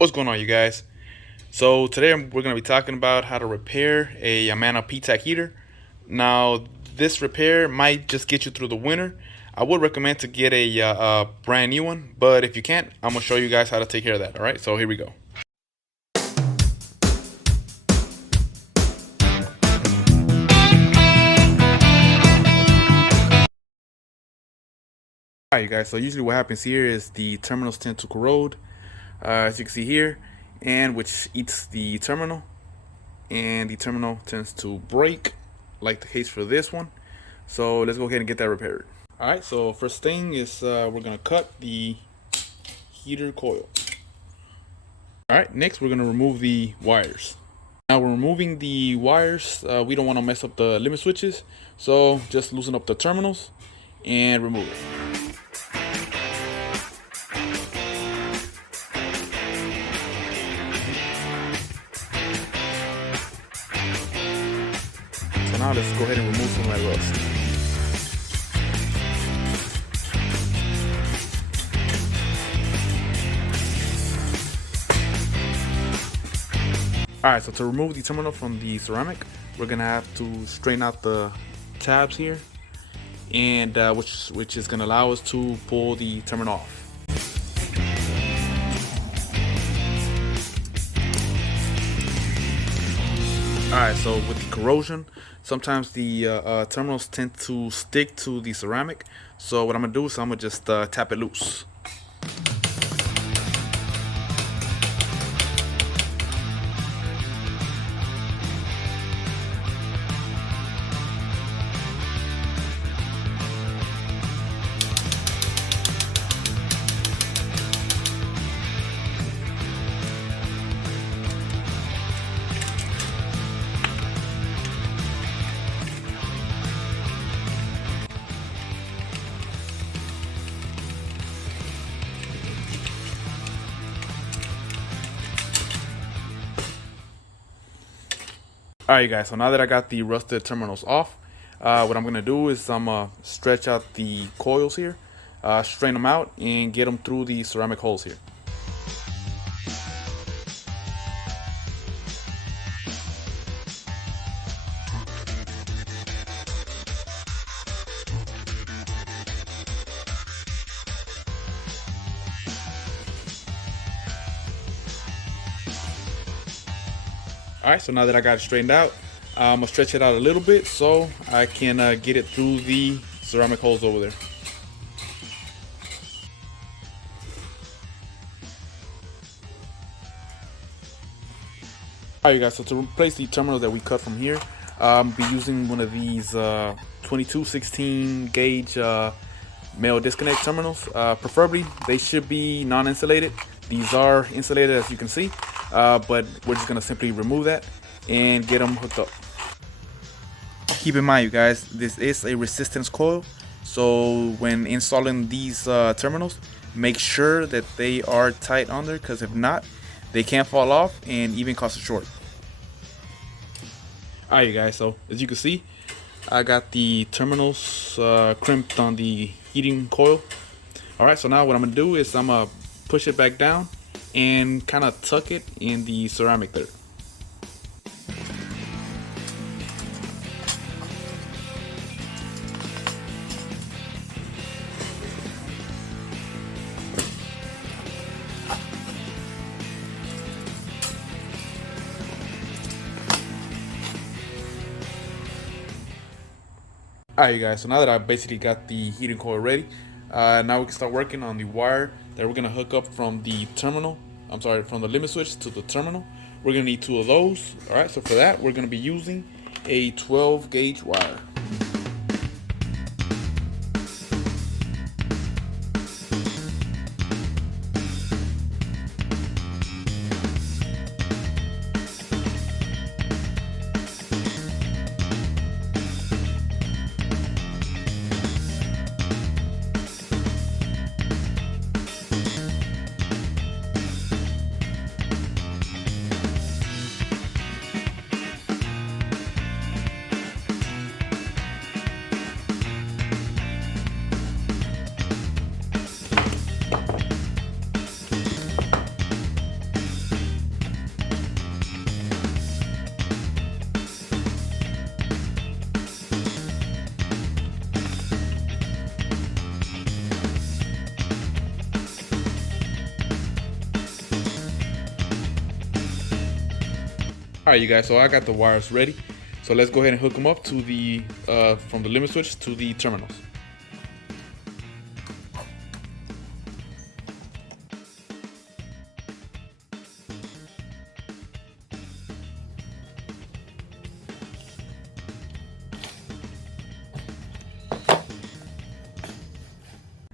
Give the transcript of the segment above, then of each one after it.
What's going on, you guys? So today we're going to be talking about how to repair a Amana Ptac heater. Now, this repair might just get you through the winter. I would recommend to get a brand new one, but if you can't, I'm going to show you guys how to take care of that. All right, so here we go. Alright, you guys, so usually what happens here is the terminals tend to corrode, as you can see here, and which eats the terminal, and the terminal tends to break, like the case for this one. So let's go ahead and get that repaired. Alright, so first thing is we're going to cut the heater coil. Alright, next we're going to remove the wires. Now we're removing the wires. We don't want to mess up the limit switches, so just loosen up the terminals and remove it. So now let's go ahead and remove some of that rust. Alright, so to remove the terminal from the ceramic, we're gonna have to straighten out the tabs here, and which is gonna allow us to pull the terminal off. Alright, so with the corrosion, sometimes the terminals tend to stick to the ceramic. So what I'm gonna do is I'm gonna just tap it loose. Alright, guys, so now that I got the rusted terminals off, what I'm going to do is I'm going to stretch out the coils here, straighten them out, and get them through the ceramic holes here. Alright, so now that I got it straightened out, I'm going to stretch it out a little bit so I can get it through the ceramic holes over there. Alright, you guys, so to replace the terminal that we cut from here, I'll be using one of these 2216 gauge male disconnect terminals. Preferably, they should be non-insulated. These are insulated, as you can see, but we're just going to simply remove that and get them hooked up. Keep in mind, you guys, this is a resistance coil, so when installing these terminals, make sure that they are tight on there, because if not, they can fall off and even cause a short. Alright, you guys, so as you can see, I got the terminals crimped on the heating coil. Alright, so now what I'm going to do is I'm going to push it back down and kind of tuck it in the ceramic there. Alright, you guys, so now that I basically got the heating coil ready, now we can start working on the wire that we're going to hook up from the terminal, from the limit switch to the terminal. We're going to need two of those. Alright, so for that, we're going to be using a 12 gauge wire. All right, you guys, so I got the wires ready. So let's go ahead and hook them up to the, from the limit switch to the terminals.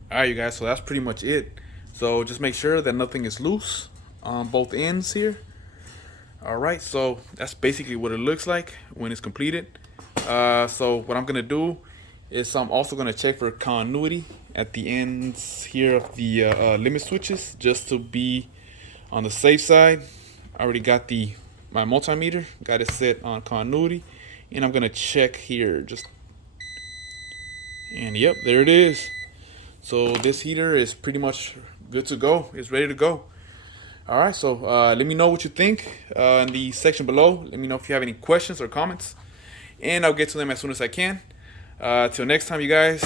All right, you guys, so that's pretty much it. So just make sure that nothing is loose on both ends here. All right, so that's basically what it looks like when it's completed. So what I'm gonna do is I'm also gonna check for continuity at the ends here of the limit switches, just to be on the safe side. I already got my multimeter, got it set on continuity, and I'm gonna check here and yep, there it is. So this heater is pretty much good to go. It's ready to go. All right, so let me know what you think in the section below. Let me know if you have any questions or comments, and I'll get to them as soon as I can. Till next time, you guys.